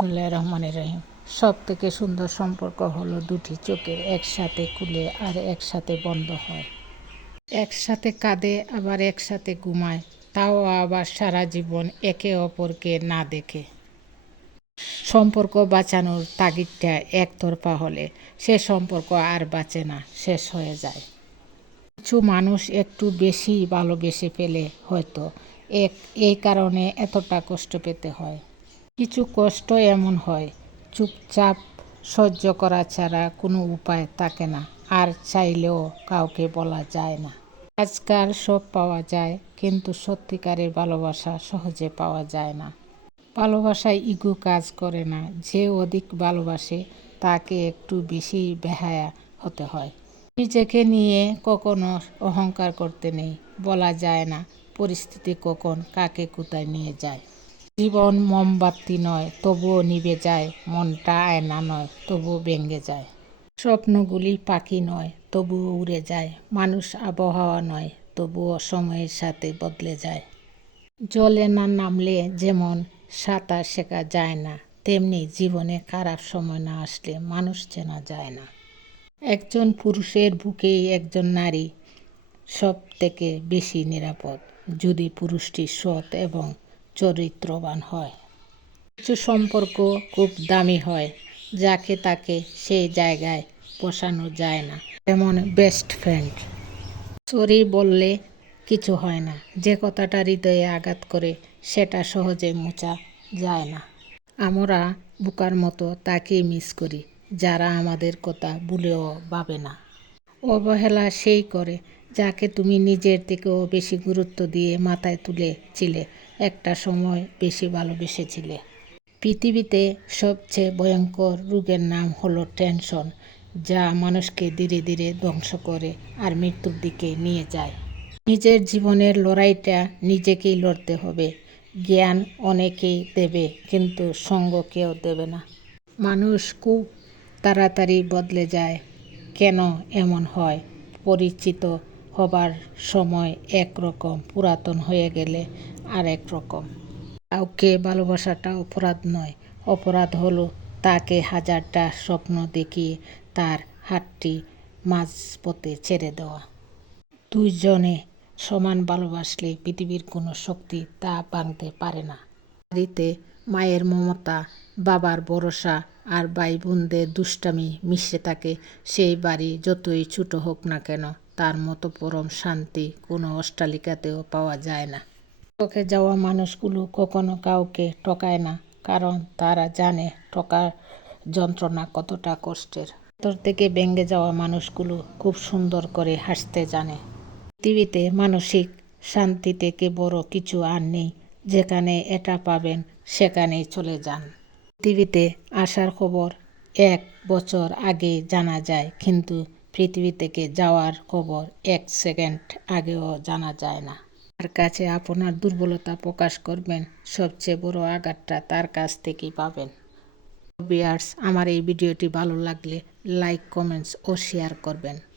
বিসমিল্লাহির রহমানির রহিম। সব থেকে সুন্দর সম্পর্ক হলো দুটি চোখের একসাথে খুলে আর একসাথে বন্ধ হয়, একসাথে কাঁদে আবার একসাথে ঘুমায়, তাও আবার সারা জীবন একে অপরকে না দেখে। সম্পর্ক বাঁচানোর তাগিদটা একতরফা হলে সে সম্পর্ক আর বাঁচে না, শেষ হয়ে যায়। কিছু মানুষ একটু বেশি ভালোবেসে ফেলে হয়তো এই কারণে এতটা কষ্ট পেতে হয়। কিছু কষ্ট এমন হয় চুপচাপ সহ্য করা ছাড়া কোনো উপায় থাকে না, আর চাইলেও কাউকে বলা যায় না। আজকাল সব পাওয়া যায়, কিন্তু সত্যিকারের ভালোবাসা সহজে পাওয়া যায় না। ভালোবাসায় ইগো কাজ করে না। যে অধিক ভালোবাসে তাকে একটু বেশি বেহায়া হতে হয়। নিজেকে নিয়ে কখনো অহংকার করতে নেই। বলা যায় না পরিস্থিতি কখন কাকে কোথায় নিয়ে যায়। জীবন মোমবাতি নয়, তবুও নিভে যায়। মনটা আয়না নয়, তবুও ভেঙে যায়। স্বপ্নগুলি পাখি নয়, তবুও উড়ে যায়। মানুষ আবহাওয়া নয়, তবুও সময়ের সাথে বদলে যায়। জলে না নামলে যেমন সাঁতার শেখা যায় না, তেমনি জীবনে খারাপ সময় না আসলে মানুষ চেনা যায় না। একজন পুরুষের বুকেই একজন নারী সব থেকে বেশি নিরাপদ, যদি পুরুষটি সৎ এবং চরিত্রবান হয়। কিছু সম্পর্ক খুব দামি হয়, যাকে তাকে সেই জায়গায় বসানো যায় না। যেমন বেস্ট ফ্রেন্ড। সরি বললে কিছু হয় না, যে কথাটা হৃদয়ে আঘাত করে সেটা সহজে মোছা যায় না। আমরা বোকার মতো তাকেই মিস করি যারা আমাদের কথা ভুলেও ভাবে না। অবহেলা সেই করে যাকে তুমি নিজের থেকেও বেশি গুরুত্ব দিয়ে মাথায় তুলেছিলে, একটা সময় বেশি ভালোবেসেছিলে। পৃথিবীতে সবচেয়ে ভয়ঙ্কর রোগের নাম হলো টেনশন, যা মানুষকে ধীরে ধীরে ধ্বংস করে আর মৃত্যুর দিকে নিয়ে যায়। নিজের জীবনের লড়াইটা নিজেকেই লড়তে হবে। জ্ঞান অনেকেই দেবে, কিন্তু সঙ্গ কেউ দেবে না। মানুষ খুব তাড়াতাড়ি বদলে যায়। কেন এমন হয়? পরিচিত হবার সময় একরকম, পুরাতন হয়ে গেলে আরেক রকম। কাউকে ভালোবাসাটা অপরাধ নয়, অপরাধ হলো তাকে হাজারটা স্বপ্ন দেখিয়ে তার হাতটি মাঝপথে ছেড়ে দেওয়া। দুইজনে সমান ভালোবাসলে পৃথিবীর কোনো শক্তি তা ভাঙতে পারে না। বাড়িতে মায়ের মমতা, বাবার ভরসা আর ভাই বোনদের দুষ্টামি মিশে থাকে, সেই বাড়ি যতই ছোট হোক না কেন, তার মতো পরম শান্তি কোনো অট্টালিকাতেও পাওয়া যায় না। ঠকে যাওয়া মানুষগুলো কখনো কাউকে ঠকায় না, কারণ তারা জানে ঠকার যন্ত্রণা কতটা কষ্টের। ভেতর থেকে ভেঙে যাওয়া মানুষগুলো খুব সুন্দর করে হাসতে জানে। পৃথিবীতে মানসিক শান্তি থেকে বড় কিছু আর নেই। যেখানে এটা পাবেন সেখানেই চলে যান। পৃথিবীতে আসার খবর 1 বছর আগে জানা যায়, কিন্তু পৃথিবী থেকে যাওয়ার খবর 1 সেকেন্ড আগেও জানা যায় না। তার কাছে আপনার দুর্বলতা প্রকাশ করবেন, সবচেয়ে বড় আঘাতটা তার কাছ থেকেই পাবেন। ভিউয়ার্স, আমার এই ভিডিওটি ভালো লাগলে লাইক, কমেন্টস ও শেয়ার করবেন।